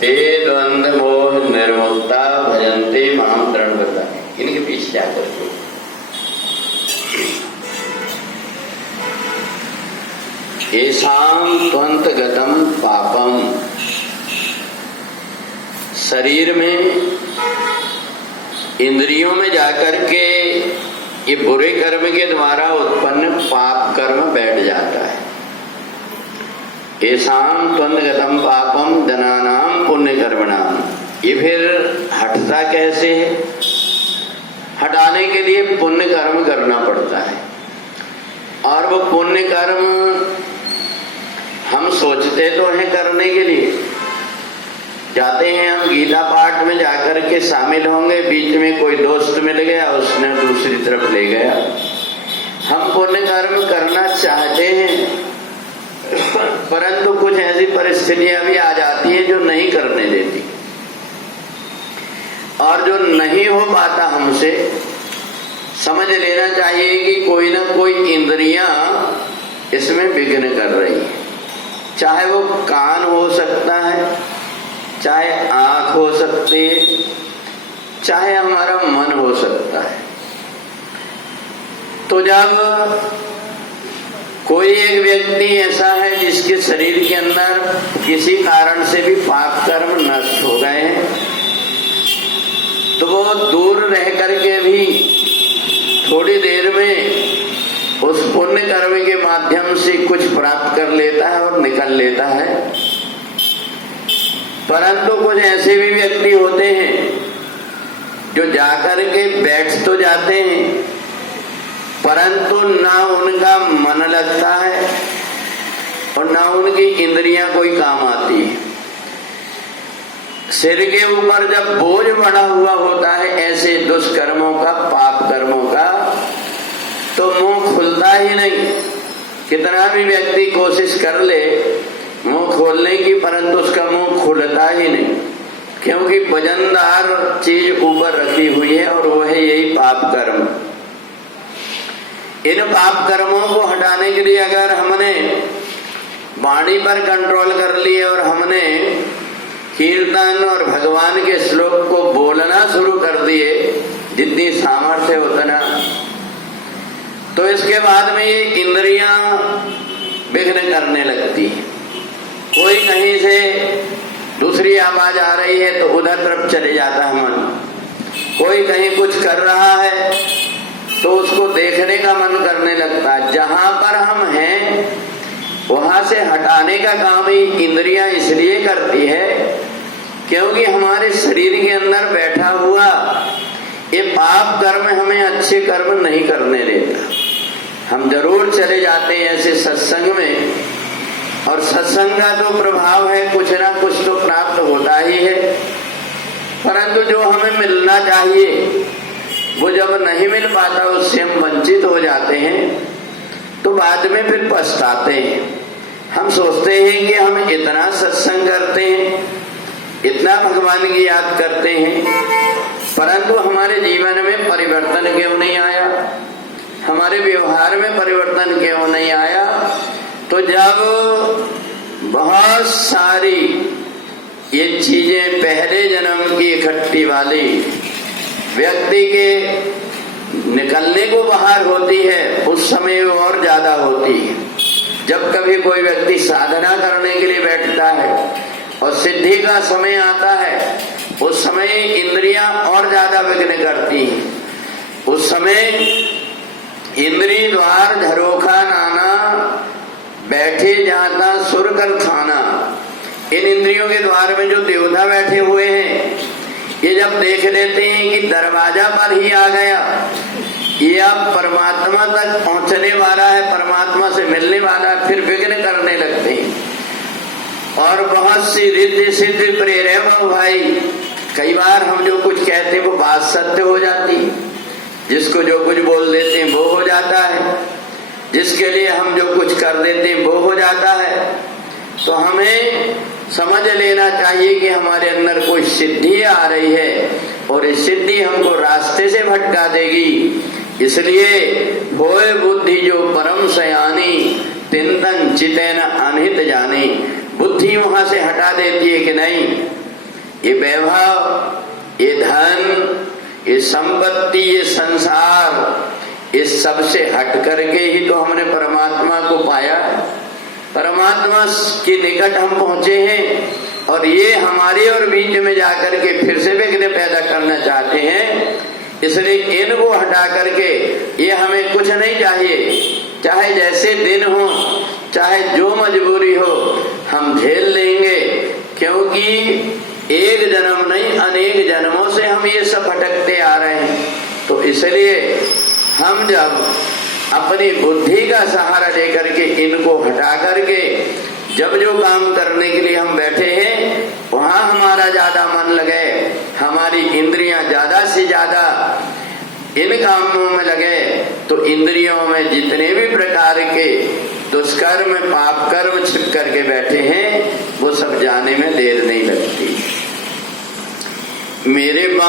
ते द्वंद्व मोह निर्मुक्ता भजन्ते माम दृढ़व्रता। इनके पीछे जाकर के येषां त्वन्तगतं पापम, शरीर में इंद्रियों में जाकर के ये बुरे कर्म के द्वारा उत्पन्न पाप कर्म बैठ जाता है। येषां त्वन्तगतं पापम जनानां पुण्य कर्मणाम। ये फिर हटता कैसे है? हटाने के लिए पुण्य कर्म करना पड़ता है। और वो पुण्य कर्म हम सोचते तो हैं करने के लिए, जाते हैं हम गीता पाठ में जाकर के शामिल होंगे, बीच में कोई दोस्त मिल गया, उसने दूसरी तरफ ले गया। हम पुण्य कर्म करना चाहते हैं, परंतु कुछ ऐसी परिस्थितियां भी आ जाती है जो नहीं करने देती, और जो नहीं हो पाता हमसे, समझ लेना चाहिए कि कोई ना कोई इंद्रियां इसमें विघ्न कर रही है। चाहे वो कान हो सकता है, चाहे आंख हो सकती है, चाहे हमारा मन हो सकता है। तो जब कोई एक व्यक्ति ऐसा है जिसके शरीर के अंदर किसी कारण से भी पाप कर्म नष्ट हो गए हैं, तो वो दूर रह करके भी थोड़ी देर में उस पुण्य कर्म के माध्यम से कुछ प्राप्त कर लेता है और निकल लेता है। परंतु कुछ ऐसे भी व्यक्ति होते हैं जो जाकर के बैठ तो जाते हैं, परंतु ना उनका मन लगता है और ना उनकी इंद्रियां कोई काम आती है। सिर के ऊपर जब बोझ बढ़ा हुआ होता है ऐसे दुष्कर्मों का, पाप कर्मों का, तो मुंह खुलता ही नहीं। कितना भी व्यक्ति कोशिश कर ले मुंह खोलने की, परंतु उसका मुंह खुलता ही नहीं, क्योंकि वजनदार चीज ऊपर रखी हुई है और वो है यही पाप कर्म। इन पाप कर्मों को हटाने के लिए अगर हमने वाणी पर कंट्रोल कर लिए और हमने कीर्तन और भगवान के श्लोक को बोलना शुरू कर दिए, जितनी सामर्थ्य उतना, तो इसके बाद में ये इंद्रियां विघ्न करने लगती है। कोई कहीं से दूसरी आवाज आ रही है तो उधर तरफ चले जाता है मन, कोई कहीं कुछ कर रहा है तो उसको देखने का मन करने लगता है। जहां पर हम हैं वहां से हटाने का काम ही इंद्रियां इसलिए करती है क्योंकि हमारे शरीर के अंदर बैठा हुआ ये पाप कर्म हमें अच्छे कर्म नहीं करने देता। हम जरूर चले जाते हैं ऐसे सत्संग में, और सत्संग का तो प्रभाव है, कुछ ना कुछ तो प्राप्त होता ही है, परंतु जो हमें मिलना चाहिए वो जब नहीं मिल पाता, उससे हम वंचित हो जाते हैं, तो बाद में फिर पछताते हैं। हम सोचते हैं कि हम इतना सत्संग करते हैं, इतना भगवान की याद करते हैं, परंतु हमारे जीवन में परिवर्तन क्यों नहीं आया, हमारे व्यवहार में परिवर्तन क्यों नहीं आया। तो जब बहुत सारी ये चीजें पहले जन्म की इकट्ठी वाली व्यक्ति के निकलने को बाहर होती है, उस समय वो और ज्यादा होती है। जब कभी कोई व्यक्ति साधना करने के लिए बैठता है और सिद्धि का समय आता है, उस समय इंद्रियां और ज्यादा विघ्न करती हैं। उस समय इंद्रिय द्वार झरोखा नाना, बैठे जाता सुर कर थाना। इन इंद्रियों के द्वार में जो देवता बैठे हुए हैं, ये जब देख लेते हैं कि दरवाजा पर ही आ गया, ये अब परमात्मा तक पहुंचने वाला है, परमात्मा से मिलने वाला है, फिर विघ्न करने लगते हैं। और बहुत सी रिद्धि सिद्धि प्रेरक भाई, कई बार हम जो कुछ कहते हैं वो बात सत्य हो जाती है, जिसको जो कुछ बोल देते हैं वो हो जाता है, जिसके लिए हम जो कुछ कर देते हैं वो हो जाता है। तो हमें समझ लेना चाहिए कि हमारे अंदर कोई सिद्धि आ रही है और ये सिद्धि हमको रास्ते से भटका देगी। इसलिए होए बुद्धि जो परम सयानी, तिंतन चितैन अनहित जानी। बुद्धि वहां से हटा देती है कि नहीं, ये वैभव, ये धन, ये संपत्ति, ये संसार, इस सब से हट करके ही तो हमने परमात्मा को पाया। परमात्मा के निकट हम पहुंचे हैं और ये हमारे और बीच में जाकर के फिर से विघ्न पैदा करना चाहते हैं। इसलिए इनको हटा करके, ये हमें कुछ नहीं चाहिए, चाहे जैसे दिन हो, चाहे जो मजबूरी हो, हम झेल लेंगे, क्योंकि एक जन्म नहीं अनेक जन्मों से हम ये सब भटकते आ रहे हैं। तो इसलिए हम जब अपनी बुद्धि का सहारा लेकर के इनको हटा करके जब जो काम करने के लिए हम बैठे हैं वहां हमारा ज्यादा मन लगे, हमारी इंद्रियां ज्यादा से ज्यादा इन कामों में लगे, तो इंद्रियों में जितने भी प्रकार के दुष्कर्म पाप कर्म छिप करके बैठे हैं वो सब जाने में देर नहीं लगती। मेरे